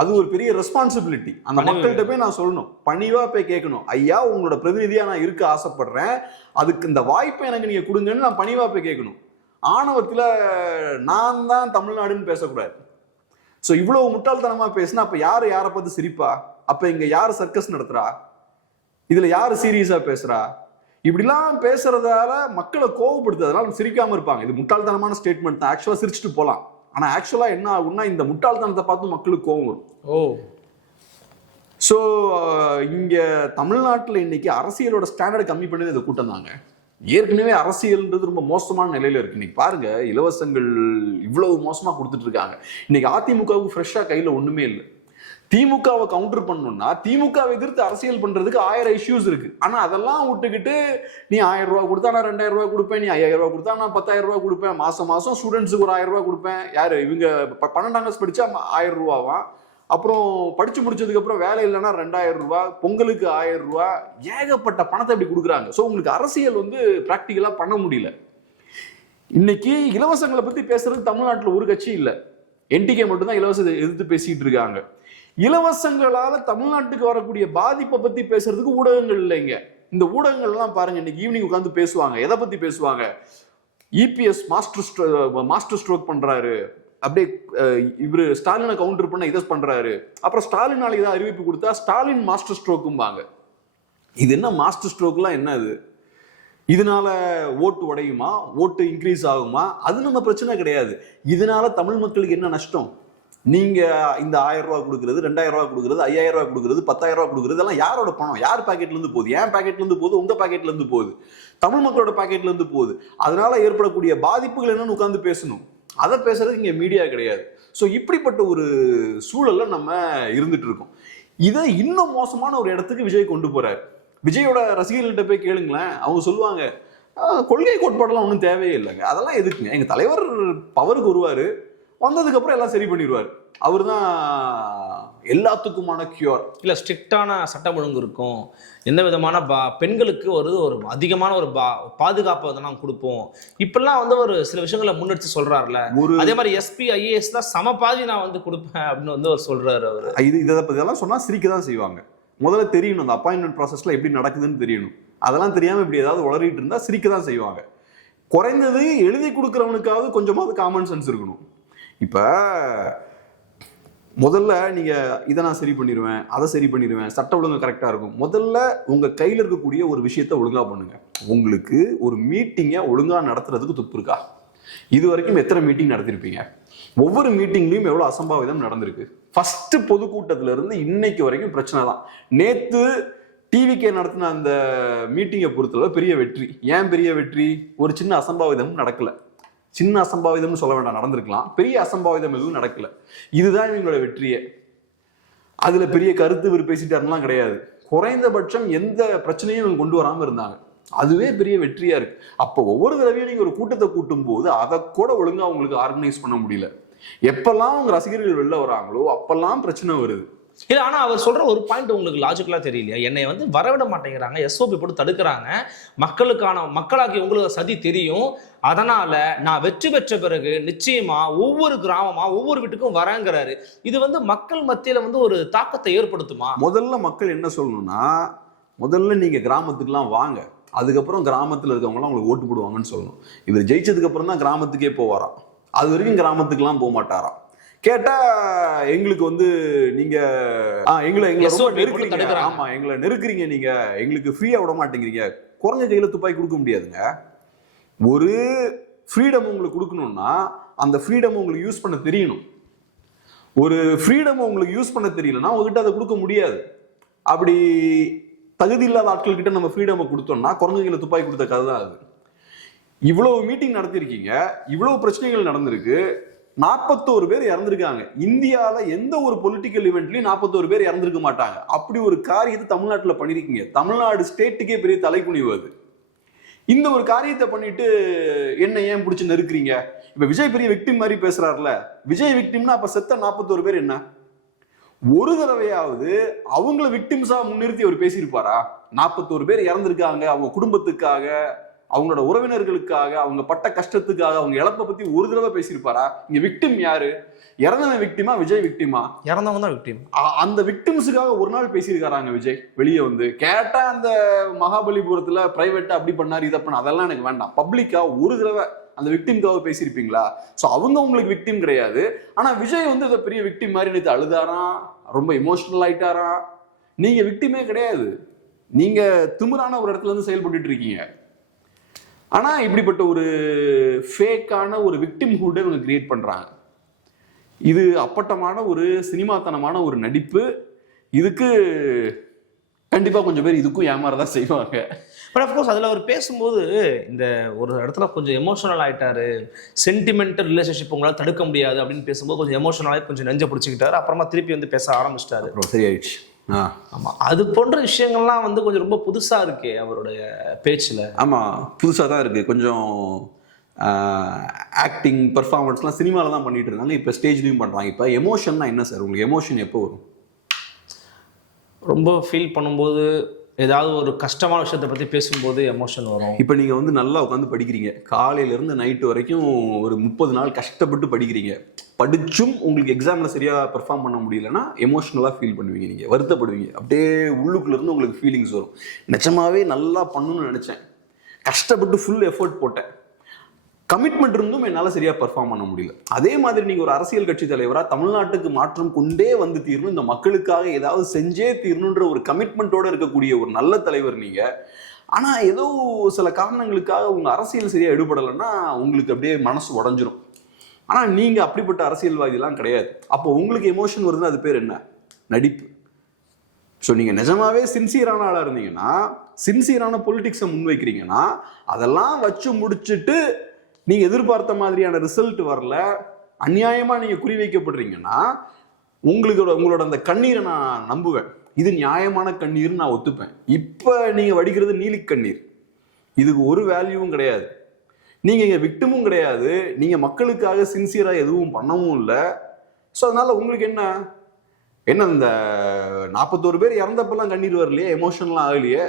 அது ஒரு பெரிய ரெஸ்பான்சிபிலிட்டி. அந்த மக்கள்கிட்ட போய் நான் சொல்லணும், பணிவா போய் கேட்கணும், ஐயா உங்களோட பிரதிநிதியா நான் இருக்க ஆசைப்படுறேன், அதுக்கு இந்த வாய்ப்பை எனக்கு நீங்க கொடுங்கன்னு நான் பணிவா போய் கேட்கணும். ஆணவத்துல நான் தான் தமிழ்நாடுன்னு பேசக்கூடாது. ஸோ இவ்வளவு முட்டாள்தனமா பேசினா அப்ப யாரை பார்த்து சிரிப்பா? அப்ப இங்க யாரு சர்க்கஸ் நடத்துறா? இதுல யாரு சீரியஸா பேசுறா? இப்படிலாம் பேசுறதால மக்களை கோவப்படுத்துறதுனால சிரிக்காம இருப்பாங்க. இது முட்டாள்தனமான ஸ்டேட்மெண்ட் தான், ஆக்சுவலா சிரிச்சுட்டு போலாம். ஆனா ஆக்சுவலா என்ன ஆகும்னா, இந்த முட்டாள்தனத்தை பார்த்து மக்களுக்கு கோவம் வரும். ஸோ இங்க தமிழ்நாட்டில் இன்னைக்கு அரசியலோட ஸ்டாண்டர்ட் கம்மி பண்ணது இந்த கூட்டம் தாங்க. ஏற்கனவே அரசியல்ன்றது ரொம்ப மோசமான நிலையில இருக்கு. இன்னைக்கு பாருங்க, இலவசங்கள் இவ்வளவு மோசமா கொடுத்துட்டு இருக்காங்க. இன்னைக்கு அதிமுகவுக்கு ஃப்ரெஷ்ஷா கையில ஒண்ணுமே இல்லை. திமுகவை கவுண்டர் பண்ணணும்னா திமுகவை எதிர்த்து அரசியல் பண்றதுக்கு 1000 இஷ்யூஸ் இருக்கு. ஆனா அதெல்லாம் விட்டுக்கிட்டு நீ 1000 ரூபாய் கொடுத்தா நான் 2000 ரூபாய் கொடுப்பேன், நீ 5000 ரூபாய் கொடுத்தா நான் 10,000 ரூபாய் கொடுப்பேன், மாசம் ஸ்டூடெண்ட்ஸுக்கு ஒரு 1000 ரூபாய் கொடுப்பேன். யாரு இவங்க 12ஆம் கிளாஸ் படிச்சா 1000 ரூபாவா, அப்புறம் படிச்சு முடிச்சதுக்கு அப்புறம் வேலை இல்லைன்னா 2000 ரூபாய், பொங்கலுக்கு 1000 ரூபாய், ஏகப்பட்ட பணத்தை இப்படி கொடுக்குறாங்க. ஸோ உங்களுக்கு அரசியல் பிராக்டிக்கலா பண்ண முடியல. இன்னைக்கு இலவசங்களை பத்தி பேசுறது தமிழ்நாட்டில் ஒரு கட்சி இல்லை, என்டிகே மட்டும் தான் இலவசத்தை எதிர்த்து பேசிட்டு இருக்காங்க. இலவசங்களால தமிழ்நாட்டுக்கு வரக்கூடிய பாதிப்பை பத்தி பேசுறதுக்கு ஊடகங்கள் இல்லைங்க. இந்த ஊடகங்கள்லாம் பாருங்க, இன்னைக்கு ஈவினிங் உட்காந்து பேசுவாங்க. எதை பத்தி பேசுவாங்க? இபிஎஸ் மாஸ்டர் ஸ்ட்ரோக் பண்றாரு, அப்படியே இவரு ஸ்டாலினை கவுண்டர் பண்ண இதை பண்றாரு, அப்புறம் ஸ்டாலின் நாளைக்கு ஏதாவது அறிவிப்பு கொடுத்தா ஸ்டாலின் மாஸ்டர் ஸ்ட்ரோக்கும்பாங்க. இது என்ன மாஸ்டர் ஸ்ட்ரோக்லாம் என்ன? அது இதனால ஓட்டு உடையுமா, ஓட்டு இன்க்ரீஸ் ஆகுமா? அது நம்ம பிரச்சனை கிடையாது. இதனால தமிழ் மக்களுக்கு என்ன நஷ்டம்? நீங்க இந்த 1000 ரூபாய் கொடுக்குறது, 2000 ரூபாய் கொடுக்குறது, 5000 ரூபாய் கொடுக்குறது, 10,000 ரூபாய் கொடுக்குறது, எல்லாம் யாரோட பணம்? யார் பாக்கெட்ல இருந்து போகுது? என் பாக்கெட்ல இருந்து போகுது, உங்க பாக்கெட்ல இருந்து போகுது, தமிழ் மக்களோட பாக்கெட்ல இருந்து போகுது. அதனால ஏற்படக்கூடிய பாதிப்புகள் என்னன்னு உட்கார்ந்து பேசணும். அதை பேசுறதுக்கு இங்க மீடியா கிடையாது. ஸோ இப்படிப்பட்ட ஒரு சூழல்ல நம்ம இருந்துட்டு இருக்கோம். இதை இன்னும் மோசமான ஒரு இடத்துக்கு விஜய் கொண்டு போறாரு. விஜயோட ரசிகர்கள்ட்ட போய் கேளுங்களேன், அவங்க சொல்லுவாங்க கொள்கை கோட்பாடெல்லாம் ஒன்றும் தேவையே இல்லைங்க, அதெல்லாம் எதுக்குங்க, எங்க தலைவர் பவருக்கு வருவாரு, வந்ததுக்கு அப்புறம் எல்லாம் சரி பண்ணிடுவார், அவர் தான் எல்லாத்துக்குமான கியூர். இல்ல ஸ்ட்ரிக்டான சட்டம் ஒழுங்கு இருக்கும், எந்த விதமான பெண்களுக்கு ஒரு அதிகமான ஒரு பாதுகாப்பை வந்து நாங்கள் கொடுப்போம், இப்பெல்லாம் ஒரு சில விஷயங்களை முன்னெடுத்து சொல்றாருல. அதே மாதிரி எஸ்பி ஐஏஎஸ் தான் சம பாதி நான் கொடுப்பேன் அப்படின்னு அவர் சொல்றாரு. அவர் இதை பத்தி சொன்னா சிரிக்க தான் செய்வாங்க. முதல்ல தெரியணும் அந்த அப்பாயின்மெண்ட் ப்ராசஸ்ல எப்படி நடக்குதுன்னு தெரியணும். அதெல்லாம் தெரியாம இப்படி ஏதாவது உளறிட்டு இருந்தா சிரிக்க தான் செய்வாங்க. குறைந்தது எழுதி கொடுக்குறவனுக்காவது கொஞ்சமாவது காமன் சென்ஸ் இருக்கணும். இப்ப முதல்ல நீங்க இதை நான் சரி பண்ணிடுவேன், அதை சரி பண்ணிடுவேன், சட்ட ஒழுங்கு கரெக்டா இருக்கும். முதல்ல உங்க கையில இருக்கக்கூடிய ஒரு விஷயத்த ஒழுங்கா பண்ணுங்க. உங்களுக்கு ஒரு மீட்டிங்கை ஒழுங்கா நடத்துறதுக்கு துப்பு இருக்கா? இது வரைக்கும் எத்தனை மீட்டிங் நடத்திருப்பீங்க? ஒவ்வொரு மீட்டிங்லயும் எவ்வளவு அசம்பாவிதம் நடந்திருக்கு. ஃபர்ஸ்ட் பொதுக்கூட்டத்துல இருந்து இன்னைக்கு வரைக்கும் பிரச்சனை தான். நேத்து டிவிகே நடத்தின அந்த மீட்டிங்கை பொறுத்தளவு பெரிய வெற்றி. ஏன் பெரிய வெற்றி? ஒரு சின்ன அசம்பாவிதம் நடக்கல. சின்ன அசம்பாவிதம்னு சொல்ல வேண்டாம், நடந்திருக்கலாம். பெரிய அசம்பாவிதம் எதுவும் நடக்கல. இதுதான் இவங்களோட வெற்றியே. அதுல பெரிய கருத்து இவர் பேசிட்டாருலாம் கிடையாது. குறைந்தபட்சம் எந்த பிரச்சனையும் இவங்க கொண்டு வராம இருந்தாங்க. அதுவே பெரிய வெற்றியா இருக்கு. அப்போ ஒவ்வொரு தடவையும் நீங்க ஒரு கூட்டத்தை கூட்டும் போது அதை கூட ஒழுங்கா அவங்களுக்கு ஆர்கனைஸ் பண்ண முடியல. எப்பெல்லாம் அவங்க ரசிகர்கள் வெளில வராங்களோ அப்பெல்லாம் பிரச்சனை வருது. இல்லை, ஆனால் அவர் சொல்கிற ஒரு பாயிண்ட் உங்களுக்கு லாஜிக்கலாக தெரியலையா? என்னை வந்து வரவிட மாட்டேங்கிறாங்க, எஸ்ஓபி போட்டு தடுக்கிறாங்க, மக்களாக்கி உங்களுக்கு சதி தெரியும், அதனால நான் வெற்றி பெற்ற பிறகு நிச்சயமா ஒவ்வொரு கிராமமா ஒவ்வொரு வீட்டுக்கும் வரேங்கிறாரு. இது வந்து மக்கள் மத்தியில வந்து ஒரு தாக்கத்தை ஏற்படுத்துமா? முதல்ல மக்கள் என்ன சொல்லணும்னா, முதல்ல நீங்க கிராமத்துக்குலாம் வாங்க, அதுக்கப்புறம் கிராமத்தில் இருக்கவங்களாம் உங்களுக்கு ஓட்டு போடுவாங்கன்னு சொல்லணும். இவர் ஜெயிச்சதுக்கு அப்புறம் தான் கிராமத்துக்கே போவாராம். அது வரைக்கும் கிராமத்துக்குலாம் போக மாட்டாராம். கேட்டா எங்களுக்கு வந்து நீங்க எங்களை ரொம்ப நெருக்குறீங்க, ஆமா எங்களை நெருக்குறீங்க, நீங்க எங்களுக்கு ஃப்ரீயா விட மாட்டேங்கிறீங்க. குறைஞ்ச கையில துப்பாக்கி கொடுக்க முடியாதுங்க. ஒரு ஃப்ரீடம் உங்களுக்கு கொடுக்கணும்னா அந்த ஃப்ரீடம் உங்களுக்கு யூஸ் பண்ண தெரியணும். ஒரு ஃப்ரீடம் உங்களுக்கு யூஸ் பண்ண தெரியலன்னா உங்ககிட்ட அதை கொடுக்க முடியாது. அப்படி தகுதி இல்லாத ஆட்கள் கிட்ட நம்ம ஃப்ரீடம் கொடுத்தோம்னா குறைஞ்ச கையில துப்பாக்கி கொடுத்த கதை தான் அது. இவ்வளவு மீட்டிங் நடத்திருக்கீங்க, இவ்வளவு பிரச்சனைகள் நடந்திருக்கு, 41 பேர் இறந்திருக்காங்க. இந்தியால எந்த ஒரு பொலிட்டிக்கல் ஈவெண்ட்லயும் 41 பேர் இறந்திருக்க மாட்டாங்க. அப்படி ஒரு காரியத்தை தமிழ்நாட்டுல பண்ணிருக்கீங்க. தமிழ்நாடு ஸ்டேட்டுக்கே பெரிய தலைக்குனிவு அது. இந்த ஒரு காரியத்தை பண்ணிட்டு என்ன ஏன் பிடிச்சி நெருக்குறீங்க? இப்ப விஜய் பெரிய விக்டிம் மாதிரி பேசுறாருல, விஜய் விக்டிம்னா அப்ப செத்த 41 பேர் என்ன? ஒரு தடவையாவது அவங்கள விக்டிம்ஸா முன்னிறுத்தி அவர் பேசியிருப்பாரா? 41 பேர் இறந்திருக்காங்க, அவங்க குடும்பத்துக்காக, அவங்களோட உறவினர்களுக்காக, அவங்க பட்ட கஷ்டத்துக்காக, அவங்க இழப்பை பத்தி ஒரு தடவை பேசியிருப்பாரா? இங்க விக்டிம் யாரு? இறந்தவன் விக்டிமா, விஜய் விக்டிமா? இறந்தவங்க தான் விக்டிம். அந்த விக்டிம்ஸுக்காக ஒரு நாள் பேசியிருக்காராங்க விஜய். வெளியே வந்து கேட்டா அந்த மகாபலிபுரத்துல பிரைவேட்டா அப்படி பண்ணாரு, இதை பண்ண, அதெல்லாம் எனக்கு வேண்டாம். பப்ளிக்கா ஒரு தடவை அந்த விக்டிம்காக பேசியிருப்பீங்களா? ஸோ அவங்க உங்களுக்கு விக்டிம் கிடையாது. ஆனா விஜய் வந்து இதை பெரிய விக்டிம் மாதிரி நேற்று அழுதாராம், ரொம்ப எமோஷனல் ஆயிட்டாராம். நீங்க விக்டிமே கிடையாது, நீங்க திமிரான ஒரு இடத்துல இருந்து செயல்பட்டு இருக்கீங்க. ஆனா இப்படிப்பட்ட ஒரு ஃபேக்கான ஒரு விக்டிம்ஹுட் இவங்க கிரியேட் பண்றாங்க. இது அப்பட்டமான ஒரு சினிமாத்தனமான ஒரு நடிப்பு. இதுக்கு கண்டிப்பா கொஞ்சம் பேர் இதுக்கும் ஏமாறதான் செய்வாங்க. பட் அஃப்கோர்ஸ் அதில் அவர் பேசும்போது இந்த ஒரு இடத்துல கொஞ்சம் எமோஷனல் ஆகிட்டாரு, சென்டிமெண்டல் ரிலேஷன்ஷிப் உங்களால் தடுக்க முடியாது அப்படின்னு பேசும்போது கொஞ்சம் எமோஷனலாகி கொஞ்சம் நெஞ்ச பிடிச்சிக்கிட்டாரு. அப்புறமா திருப்பி வந்து பேச ஆரம்பிச்சிட்டாரு. சரியாயிடுச்சு. ஆமாம், அது போன்ற விஷயங்கள்லாம் வந்து கொஞ்சம் ரொம்ப புதுசாக இருக்கு அவருடைய பேச்சில். ஆமாம், புதுசாக தான் இருக்குது. கொஞ்சம் ஆக்டிங் பெர்ஃபார்மன்ஸ்லாம் சினிமாவில் தான் பண்ணிட்டு இருந்தாங்க, இப்போ ஸ்டேஜ்லையும் பண்ணுறாங்க. இப்போ எமோஷன்னா என்ன சார்? உங்களுக்கு எமோஷன் எப்போ வரும்? ரொம்ப ஃபீல் பண்ணும்போது, ஏதாவது ஒரு கஷ்டமான விஷயத்தை பற்றி பேசும்போது எமோஷன் வரும். இப்போ நீங்கள் வந்து நல்லா உட்காந்து படிக்கிறீங்க, காலையிலேருந்து நைட்டு வரைக்கும் ஒரு 30 நாள் கஷ்டப்பட்டு படிக்கிறீங்க. படிச்சும் உங்களுக்கு எக்ஸாமில் சரியாக பெர்ஃபார்ம் பண்ண முடியலன்னா எமோஷ்னலாக ஃபீல் பண்ணுவீங்க, நீங்கள் வருத்தப்படுவீங்க. அப்படியே உள்ளுக்குள்ளேருந்து உங்களுக்கு ஃபீலிங்ஸ் வரும். நிஜமாவே நல்லா பண்ணணும்னு நினச்சேன், கஷ்டப்பட்டு ஃபுல் எஃபர்ட் போட்டேன், கமிட்மெண்ட் இருந்தும் என்னால் சரியாக பெர்ஃபார்ம் பண்ண முடியல. அதே மாதிரி நீங்கள் ஒரு அரசியல் கட்சி தலைவராக தமிழ்நாட்டுக்கு மாற்றம் கொண்டே வந்து தீரணும், இந்த மக்களுக்காக ஏதாவது செஞ்சே தீரணுன்ற ஒரு கமிட்மெண்ட்டோடு இருக்கக்கூடிய ஒரு நல்ல தலைவர் நீங்கள். ஆனால் ஏதோ சில காரணங்களுக்காக உங்கள் அரசியல் சரியாக ஈடுபடலைன்னா உங்களுக்கு அப்படியே மனசு உடஞ்சிரும். ஆனால் நீங்கள் அப்படிப்பட்ட அரசியல்வாதிலாம் கிடையாது. அப்போ உங்களுக்கு எமோஷன் வருதுன்னா அது பேர் என்ன? நடிப்பு. ஸோ நீங்கள் நிஜமாவே சின்சியரான ஆளாக இருந்தீங்கன்னா, சின்சியரான பொலிட்டிக்ஸை முன்வைக்கிறீங்கன்னா, அதெல்லாம் வச்சு முடிச்சுட்டு நீங்கள் எதிர்பார்த்த மாதிரியான ரிசல்ட் வரல, அநியாயமாக நீங்கள் குறி வைக்கப்படுறீங்கன்னா உங்களோட அந்த கண்ணீரை நான் நம்புவேன். இது நியாயமான கண்ணீர்னு நான் ஒத்துப்பேன். இப்போ நீங்கள் வடிக்கிறது நீலி கண்ணீர், இதுக்கு ஒரு வேல்யூவும் கிடையாது. நீங்கள் இங்கே விக்டிமும் கிடையாது, நீங்கள் மக்களுக்காக சின்சியராக எதுவும் பண்ணவும் இல்லை. ஸோ அதனால் உங்களுக்கு என்ன இந்த 41 பேர் இறந்தப்பெல்லாம் கண்ணீர் வரலையே, எமோஷனலாம் ஆகலையே?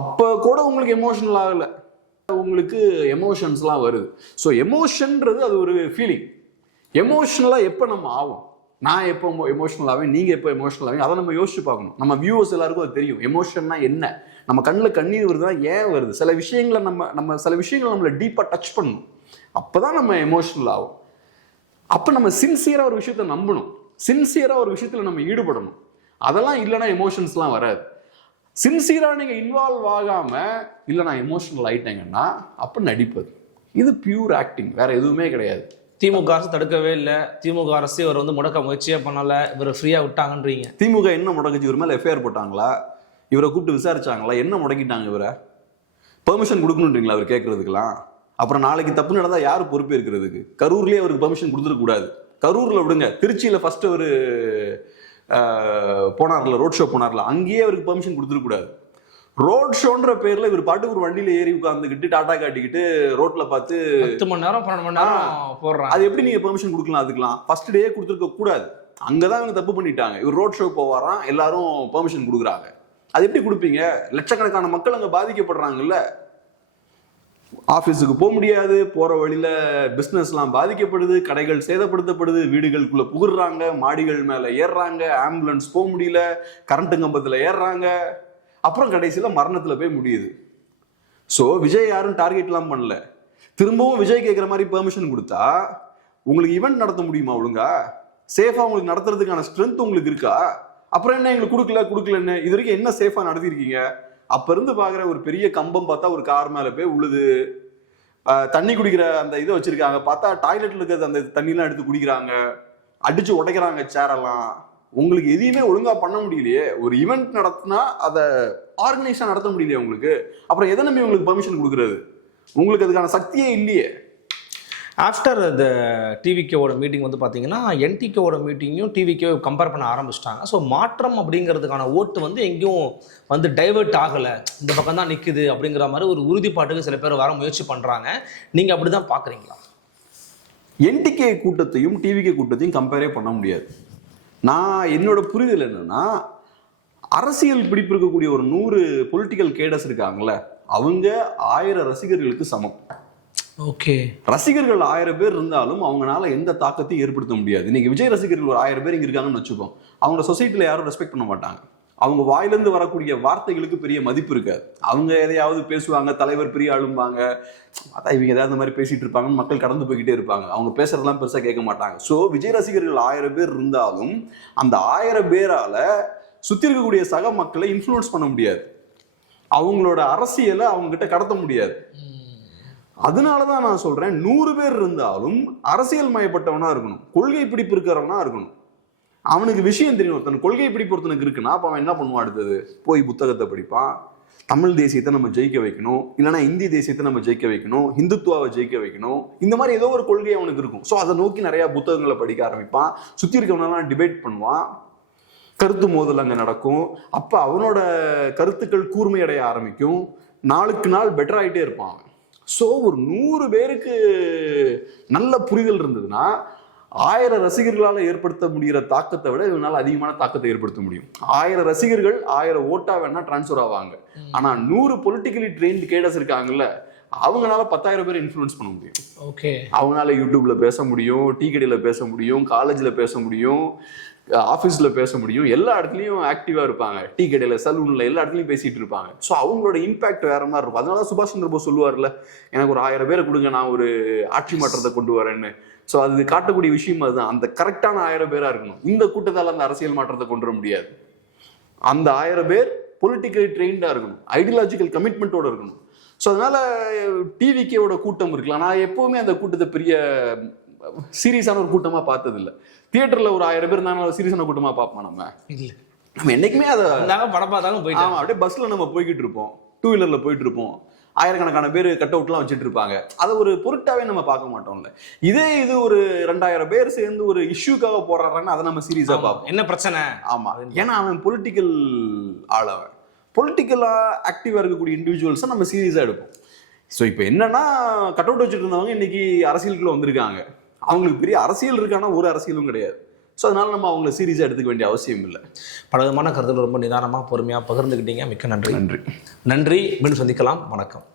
அப்போ கூட உங்களுக்கு எமோஷனல் ஆகலை, உங்களுக்கு எமோஷன்ஸ்லாம் வருது. ஸோ எமோஷன்றது அது ஒரு ஃபீலிங். எமோஷனலாக எப்போ நம்ம ஆகும், நான் எப்போ எமோஷனல் ஆவேன், நீங்கள் எப்போ எமோஷனல் ஆவீங்க, அதை நம்ம யோசிச்சு பார்க்கணும். நம்ம வியூவர்ஸ் எல்லாருக்கும் அது தெரியும். எமோஷன்னா என்ன, நம்ம கண்ணில் கண்ணீர் வருதுன்னா ஏன் வருது, சில விஷயங்களை நம்ம சில விஷயங்களை நம்மளை டீப்பாக டச் பண்ணணும், அப்போ தான் நம்ம எமோஷனல் ஆகும். அப்போ நம்ம சின்சியராக ஒரு விஷயத்தை நம்பணும், சின்சியராக ஒரு விஷயத்தில் நம்ம ஈடுபடணும். அதெல்லாம் இல்லைன்னா எமோஷன்ஸ்லாம் வராது. சின்சியராக நீங்கள் இன்வால்வ் ஆகாமல் இல்லை நான் எமோஷனல் ஆகிட்டேங்கன்னா அப்போ நடிப்பது, இது பியூர் ஆக்டிங், வேற எதுவுமே கிடையாது. திமுக அரசு தடுக்கவே இல்லை, திமுக அரசு இவர் வந்து முடக்க முயற்சியே பண்ணல, இவர் ஃப்ரீயா விட்டாங்கன்றீங்க. திமுக என்ன முடக்குச்சு? இவர் மேல எஃப்ஐஆர் போட்டாங்களா? இவரை கூப்பிட்டு விசாரிச்சாங்களா? என்ன முடக்கிட்டாங்க? இவரை பெர்மிஷன் கொடுக்கணுன்றீங்களா அவர் கேட்கறதுக்கெல்லாம்? அப்புறம் நாளைக்கு தப்பு நடந்தா யாரு பொறுப்பு இருக்கிறதுக்கு? கரூர்லயே அவருக்கு பெர்மிஷன் கொடுத்துருக்க கூடாது. கரூர்ல விடுங்க, திருச்சியில ஃபர்ஸ்ட் அவரு போனார்ல, ரோட் ஷோ போனார்ல, அங்கேயே அவருக்கு பெர்மிஷன் கொடுத்துருக்க கூடாது. ரோட் ஷோன்ற பேர்ல இவர் பாட்டுக்கு ஒரு வண்டியில ஏறி உட்காந்துக்கிட்டு டாடா காட்டிக்கிட்டு ரோட்ல பார்த்து 10 மணி நேரம் 12 மணி நேரம் போடுறாங்க. அது எப்படி நீங்க பெர்மிஷன் கொடுக்கலாம்? அதுக்கெல்லாம் ஃபர்ஸ்ட் டே கொடுத்துருக்க கூடாது. அங்கதான் இவங்க தப்பு பண்ணிட்டாங்க. இவர் ரோட் ஷோ போவாராம், எல்லாரும் பெர்மிஷன் கொடுக்குறாங்க. அது எப்படி கொடுப்பீங்க? லட்சக்கணக்கான மக்கள் அங்க பாதிக்கப்படுறாங்கல்ல. ஆபீஸுக்கு போக முடியாது, போற வழியில பிசினஸ் எல்லாம் பாதிக்கப்படுது, கடைகள் சேதப்படுத்தப்படுது, வீடுகளுக்குள்ள புகுறாங்க, மாடிகள் மேல ஏறுறாங்க, ஆம்புலன்ஸ் போக முடியல, கரண்ட் கம்பத்துல ஏறுறாங்க, அப்புறம் கடைசியில மரணத்துல போய் முடியுது. சோ விஜய் யாரும் டார்கெட் எல்லாம் பண்ணல. திரும்பவும் விஜய் கேட்கிற மாதிரி பெர்மிஷன் கொடுத்தா உங்களுக்கு ஈவெண்ட் நடத்த முடியுமா? ஒழுங்கா சேஃபா உங்களுக்கு நடத்துறதுக்கான ஸ்ட்ரென்த் உங்களுக்கு இருக்கா? அப்புறம் என்ன எங்களுக்கு கொடுக்கலன்னு இது வரைக்கும் என்ன சேஃபா நடத்திருக்கீங்க? அப்ப இருந்து பாக்குற ஒரு பெரிய கம்பம் பார்த்தா ஒரு கார் மேல போய் உழுது, தண்ணி குடிக்கிற அந்த இதை வச்சிருக்காங்க, பார்த்தா டாய்லெட்ல இருக்கிறது அந்த தண்ணிலாம் எடுத்து குடிக்கிறாங்க, அடிச்சு உடைக்கிறாங்க சேரெல்லாம். உங்களுக்கு எதையுமே ஒழுங்கா பண்ண முடியலையே. ஒரு ஈவெண்ட் நடத்தினா அதை ஆர்கனைஸா நடத்த முடியலையே உங்களுக்கு. அப்புறம் எதை நம்பி உங்களுக்கு பெர்மிஷன் கொடுக்கறது? உங்களுக்கு அதுக்கான சக்தியே இல்லையே. ஆஃப்டர் த டிவிகேவோட மீட்டிங் வந்து பார்த்தீங்கன்னா என்டிகேவோட மீட்டிங்கும் டிவிகே கம்பேர் பண்ண ஆரம்பிச்சிட்டாங்க. ஸோ மாற்றம் அப்படிங்கிறதுக்கான ஓட்டு வந்து எங்கேயும் வந்து டைவெர்ட் ஆகலை, இந்த பக்கம் தான் நிற்குது அப்படிங்கிற மாதிரி ஒரு உறுதிப்பாட்டுக்கு சில பேர் வர முயற்சி பண்ணுறாங்க. நீங்கள் அப்படி தான் பார்க்குறீங்களா? என்டிகே கூட்டத்தையும் டிவிகே கூட்டத்தையும் கம்பேரே பண்ண முடியாது. நான் என்னோட புரிதல் என்னன்னா, அரசியல் பிடிப்பு இருக்கக்கூடிய ஒரு 100 பொலிட்டிக்கல் கேடர்ஸ் இருக்காங்கல்ல, அவங்க 1000 ரசிகர்களுக்கு சமம். ஓகே, ரசிகர்கள் 1000 பேர் இருந்தாலும் அவங்களால எந்த தாக்கத்தையும் ஏற்படுத்த முடியாது. இன்னைக்கு விஜய் ரசிகர்கள் ஒரு 1000 பேர் இங்க இருக்காங்கன்னு வச்சுப்போம், அவங்க சொசைட்டில யாரும் ரெஸ்பெக்ட் பண்ண மாட்டாங்க. அவங்க வாயிலிருந்து வரக்கூடிய வார்த்தைகளுக்கு பெரிய மதிப்பு இருக்காது. அவங்க எதையாவது பேசுவாங்க, தலைவர் பெரிய ஆளும்பாங்க, அதான் இவங்க ஏதாவது இந்த மாதிரி பேசிட்டு இருப்பாங்கன்னு மக்கள் கடந்து போய்கிட்டே இருப்பாங்க. அவங்க பேசுறதெல்லாம் பெருசா கேட்க மாட்டாங்க. ஸோ விஜய் ரசிகர்கள் 1000 பேர் இருந்தாலும் அந்த 1000 பேரால சுத்தி இருக்கக்கூடிய சக மக்களை இன்ஃப்ளூயன்ஸ் பண்ண முடியாது. அவங்களோட அரசியலை அவங்க கிட்ட கடத்த முடியாது. அதனாலதான் நான் சொல்றேன், 100 பேர் இருந்தாலும் அரசியல் மயப்பட்டவனா இருக்கணும், கொள்கை பிடிப்பு இருக்கிறவனா இருக்கணும். அவனுக்கு விஷயம் தெரியும். ஒருத்தன் கொள்கை பிடிப்பு ஒருத்தனுக்கு இருக்குன்னா அப்ப அவன் என்ன பண்ணுவான்? அடுத்தது போய் புத்தகத்தை படிப்பான், தமிழ் தேசியத்தை நம்ம ஜெயிக்க வைக்கணும், இல்லைன்னா இந்தி தேசியத்தை நம்ம ஜெயிக்க வைக்கணும், இந்துத்துவாவை ஜெயிக்க வைக்கணும், இந்த மாதிரி ஏதோ ஒரு கொள்கை அவனுக்கு இருக்கும். ஸோ அதை நோக்கி நிறைய புத்தகங்களை படிக்க ஆரம்பிப்பான், சுத்தி இருக்கவனெல்லாம் டிபேட் பண்ணுவான், கருத்து மோதல் அங்க நடக்கும். அப்ப அவனோட கருத்துக்கள் கூர்மையடைய ஆரம்பிக்கும், நாளுக்கு நாள் பெட்டர் ஆகிட்டே இருப்பான். ஸோ ஒரு 100 பேருக்கு நல்ல புரிதல் இருந்ததுன்னா 1000 ரசிகர்களால் ஏற்படுத்த முடிகிற தாக்கத்தை விட இவனால அதிகமான தாக்கத்தை ஏற்படுத்த முடியும். 1000 ரசிகர்கள் 1000 ஓட்டா வேணா டிரான்ஸ்ஃபர் ஆவாங்க. ஆனா 100 பொலிட்டிக்கலி ட்ரெயின்ட் கேடர்ஸ் இருக்காங்கல்ல, அவங்களால 10,000 பேர் இன்ஃப்ளூயன்ஸ் பண்ண முடியும். ஓகே, அவங்களால யூடியூப்ல பேச முடியும், டீ கடையில பேச முடியும், காலேஜ்ல பேச முடியும், ஆஃபீஸ்ல பேச முடியும், எல்லா இடத்துலையும் ஆக்டிவா இருப்பாங்க, டீ கடையில, சலூன்ல, எல்லா இடத்துலையும் பேசிட்டு இருப்பாங்க. ஸோ அவங்களோட இம்பாக்ட் வேற மாதிரி இருக்கும். அதனால சுபாஷ் சந்திர போஸ் சொல்லுவார்ல, எனக்கு ஒரு 1000 பேரை கொடுங்க, நான் ஒரு ஆட்சி மாற்றத்தை கொண்டு வரேன்னு. ஸோ அது காட்டக்கூடிய விஷயம் அதுதான். அந்த கரெக்டான 1000 பேரா இருக்கணும். இந்த கூட்டத்தால் அந்த அரசியல் மாற்றத்தை கொண்டு வர முடியாது. அந்த 1000 பேர் பொலிட்டிக்கலி ட்ரெயின்டா இருக்கணும், ஐடியாலஜிக்கல் கமிட்மெண்ட்டோட இருக்கணும். ஸோ அதனால டிவிகேவோட கூட்டம் இருக்கலாம். நான் எப்பவுமே அந்த கூட்டத்தை பெரிய சீரியஸான ஒரு கூட்டமா பார்த்தது இல்லை. தியேட்டர்ல ஒரு 1000 பேர் இருந்தாலும் சீரியஸான கூட்டமா பார்ப்போம் நம்ம இல்லை. நம்ம என்னைக்குமே அதை படம் பார்த்தாலும் போயிட்டு அப்படியே பஸ்ல நம்ம போய்கிட்டு இருப்போம், 2 வீலர்ல போயிட்டு இருப்போம், ஆயிரக்கணக்கான பேர் கட் அவுட்லாம் வச்சுட்டு இருப்பாங்க. அதை ஒரு பொருட்டாவே நம்ம பார்க்க மாட்டோம்ல. இது ஒரு 2000 பேர் சேர்ந்து ஒரு இஷ்யூக்காக போராடுறாங்கன்னா அதை நம்ம சீரியஸா பார்ப்போம். என்ன பிரச்சனை? ஆமா, ஏன்னா அவன் பொலிட்டிக்கல் ஆள், அவன் பொலிட்டிக்கலா ஆக்டிவா இருக்கக்கூடிய இண்டிவிஜுவல்ஸை நம்ம சீரியஸா எடுப்போம். ஸோ இப்போ என்னன்னா, கட் அவுட் வச்சுட்டு இருந்தவங்க இன்னைக்கு அரசியலுக்குள்ள வந்திருக்காங்க. அவங்களுக்கு பெரிய அரசியல் இருக்கானா ஒரு அரசியலும் கிடையாது. ஸோ அதனால நம்ம அவங்களை சீரியஸாக எடுத்துக்க வேண்டிய அவசியம் இல்லை. பலவிதமான கருத்துக்கள் ரொம்ப நிதானமாக பொறுமையாக பகிர்ந்துக்கிட்டீங்க. மிக்க நன்றி. மீண்டும் சந்திக்கலாம். வணக்கம்.